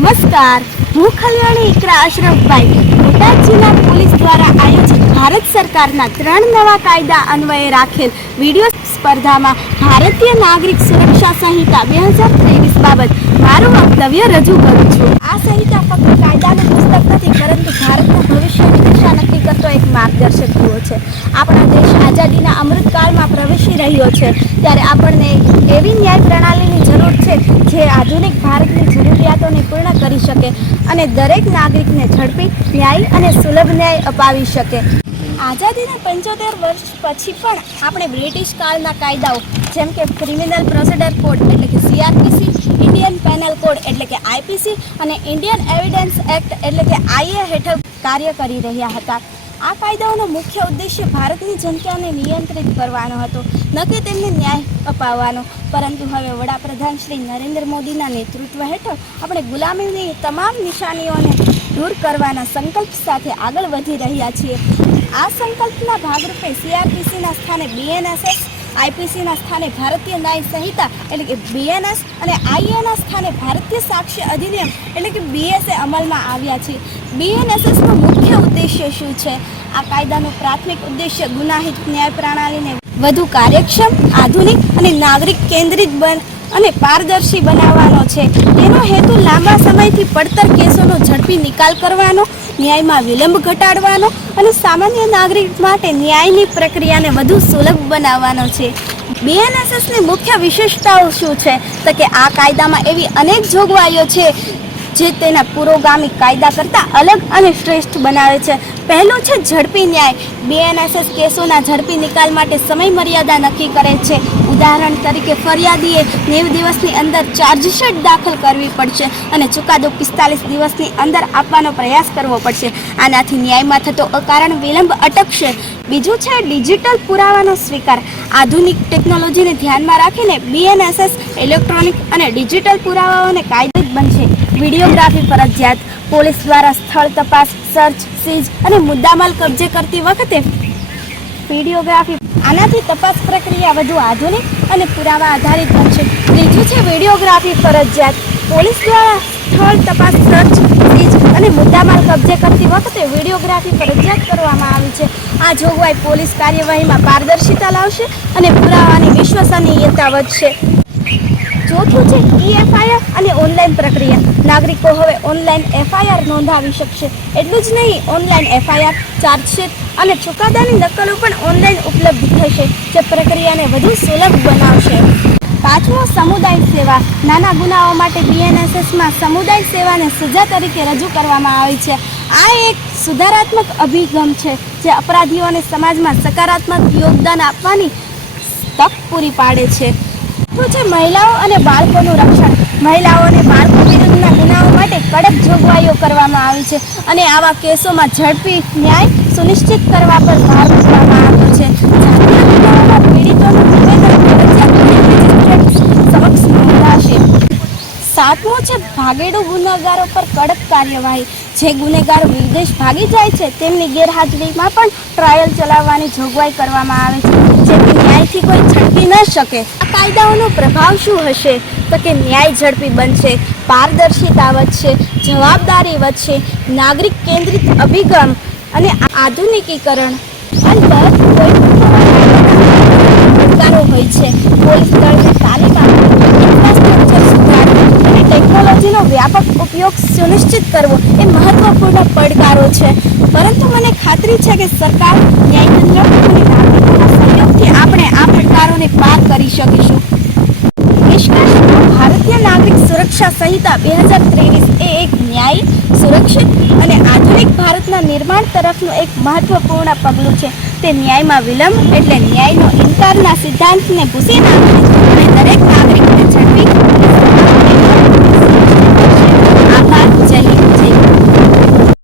નમસ્કાર, હું ખલવાણી ઇકરા અશરફભાઈ. બોટાદ જિલ્લા પોલીસ દ્વારા આયોજિત ભારત સરકારના 3 નવા કાયદા અન્વયે રાખેલ વિડીયો સ્પર્ધામાં ભારતીય નાગરિક સુરક્ષા સંહિતા 2023 બાબત મારું વક્તવ્ય રજૂ કરું છું. આ સંહિતા ફક્ત કાયદાનું પુસ્તક નથી, પરંતુ ભારતના ભવિષ્યની દિશા નક્કી કરતો એક માર્ગદર્શક જુઓ છે. આપણા દેશ આઝાદીના અમૃતકાળમાં પ્રવેશી રહ્યો છે, ત્યારે આપણને એવી ન્યાય પ્રણાલીની જરૂર છે જે આધુનિક ભારતની જરૂરિયાતોને પૂર્ણ કરી શકે અને દરેક નાગરિકને ઝડપી, ન્યાય અને સુલભ ન્યાય અપાવી શકે. આઝાદીના 75 વર્ષ પછી પણ આપણે બ્રિટિશ કાળના કાયદાઓ જેમ કે ક્રિમિનલ પ્રોસિડર કોડ એટલે કે CRPC, ઇન્ડિયન પેનલ કોડ એટલે કે IPC અને ઇન્ડિયન એવિડન્સ એક્ટ એટલે કે IA હેઠળ કાર્ય કરી રહ્યા હતા. આ કાયદાઓનો મુખ્ય ઉદ્દેશ્ય ભારતની જનતાને નિયંત્રિત કરવાનો હતો, ન કે તેમને ન્યાય અપાવવાનો. પરંતુ હવે વડાપ્રધાન શ્રી નરેન્દ્ર મોદીના નેતૃત્વ હેઠળ આપણે ગુલામીની તમામ નિશાનીઓને દૂર કરવાના સંકલ્પ સાથે આગળ વધી રહ્યા છીએ. આ સંકલ્પના ભાગરૂપે CRPCના સ્થાને BNSS, IPCના સ્થાને ભારતીય ન્યાય સંહિતા એટલે કે BNS અને IAના સ્થાને ભારતીય સાક્ષ્ય અધિનિયમ એટલે કે BSA અમલમાં આવ્યા છે. BNSSનો મુખ્ય ઉદ્દેશ્ય શું છે? આ કાયદાનો પ્રાથમિક ઉદ્દેશ્ય ગુનાહિત ન્યાય પ્રણાલીને વધુ કાર્યક્ષમ, આધુનિક અને નાગરિક કેન્દ્રિત અને પારદર્શી બનાવવાનો છે. તેનો હેતુ લાંબા સમયથી પડતર કેસોનો ઝડપી નિકાલ કરવાનો, ન્યાયમાં વિલંબ ઘટાડવાનો અને સામાન્ય નાગરિક માટે ન્યાયની પ્રક્રિયાને વધુ સુલભ બનાવવાનો છે. BNSSની મુખ્ય વિશેષતાઓ શું છે? તો કે આ કાયદામાં એવી અનેક જોગવાઈઓ છે જે તેના પુરોગામી કાયદા કરતાં અલગ અને શ્રેષ્ઠ બનાવે છે. પહેલું છે ઝડપી ન્યાય. BNSS કેસોના ઝડપી નિકાલ માટે સમય મર્યાદા નક્કી કરે છે. ઉદાહરણ તરીકે ફરિયાદીએ 90 દિવસની અંદર ચાર્જશીટ દાખલ કરવી પડશે અને ચુકાદો 45 દિવસની અંદર આપવાનો પ્રયાસ કરવો પડશે. આનાથી ન્યાયમાં થતો અકારણ વિલંબ અટકશે. બીજું છે ડિજિટલ પુરાવાનો સ્વીકાર. આધુનિક ટેકનોલોજીને ધ્યાનમાં રાખીને BNSS ઇલેક્ટ્રોનિક અને ડિજિટલ પુરાવાઓને કાયદેસર બનશે. વિડીયોગ્રાફી ફરજિયાત. પોલીસ દ્વારા સ્થળ તપાસ, સર્ચ, સીઝ અને મુદ્દામાલ કબજે કરતી વખતે વિડીયોગ્રાફી. આનાથી તપાસ પ્રક્રિયા વધુ આધુનિક અને પુરાવા આધારિત બનશે. ત્રીજું છે વિડીયોગ્રાફી ફરજિયાત. પોલીસ દ્વારા સ્થળ તપાસ, સર્ચ, સીઝ અને મુદ્દામાલ કબજે કરતી વખતે વિડીયોગ્રાફી ફરજિયાત કરવામાં આવી છે. આ જોગવાઈ પોલીસ કાર્યવાહીમાં પારદર્શિતા લાવશે અને પુરાવાની વિશ્વસનીયતા વધશે. ચોથું છે EFIR અને ઓનલાઈન પ્રક્રિયા. નાગરિકો હવે ઓનલાઈન FIR નોંધાવી શકશે. એટલું જ નહીં, ઓનલાઈન FIR, ચાર્જશીટ અને ચુકાદાની નકલો પણ ઓનલાઈન ઉપલબ્ધ થશે, જે પ્રક્રિયાને વધુ સુલભ બનાવશે. પાંચમું સમુદાય સેવા. નાના ગુનાઓ માટે BNSSમાં સમુદાય સેવાને સજા તરીકે રજૂ કરવામાં આવી છે. આ એક સુધારાત્મક અભિગમ છે જે અપરાધીઓને સમાજમાં સકારાત્મક યોગદાન આપવાની તક પૂરી પાડે છે. છે મહિલાઓ અને બાળકોનું રક્ષણ. મહિલાઓ અને બાળકો વિરુદ્ધના ગુનાઓ માટે કડક જોગવાઈઓ કરવામાં આવી છે અને આવા કેસોમાં ઝડપી ન્યાય સુનિશ્ચિત કરવા પર ભાર મૂકવામાં આવ્યો છે. જાતીય ગુનાઓમાં પીડિતોનું નિવેદન મેજિસ્ટ્રેટ સમક્ષ નોંધાશે. સાતમું છે ભાગેડુ ગુનેગારો પર કડક કાર્યવાહી. જે ગુનેગારો વિદેશ ભાગી જાય છે તેમની ગેરહાજરીમાં પણ ટ્રાયલ ચલાવવાની જોગવાઈ કરવામાં આવે છે, જેથી ન્યાયથી કોઈ છટકી ન શકે. આ કાયદાઓનો પ્રભાવ શું હશે? તો કે ન્યાય ઝડપી બનશે, પારદર્શિતા વધશે, જવાબદારી વધશે, નાગરિક કેન્દ્રિત અભિગમ અને આધુનિકીકરણ. અલબત્ત કોઈ પડકારો હોય છે. પોલીસ દળને તાલીમ આપવી, ઇન્ફ્રાસ્ટ્રક્ચર સુધારવું અને ટેકનોલોજીનો વ્યાપક ઉપયોગ સુનિશ્ચિત કરવો એ મહત્વપૂર્ણ પડકારો છે. પરંતુ મને ખાતરી છે કે સરકાર, ન્યાયતંત્ર અને નાગરિકોના સહયોગથી આપણે આ પડકારોને પાર કરી શકીશું. નિષ્કર્ષમાં ભારતીય નાગરિક સુરક્ષા સંહિતા 2023 એ એક ન્યાયી, સુરક્ષિત અને આધુનિક ભારતના નિર્માણ તરફનું એક મહત્વપૂર્ણ પગલું છે. તે ન્યાયમાં વિલંબ એટલે ન્યાયનો ઇનકારના સિદ્ધાંતને ભૂંસી નાખે છે અને દરેક નાગરિકને ઝડપી,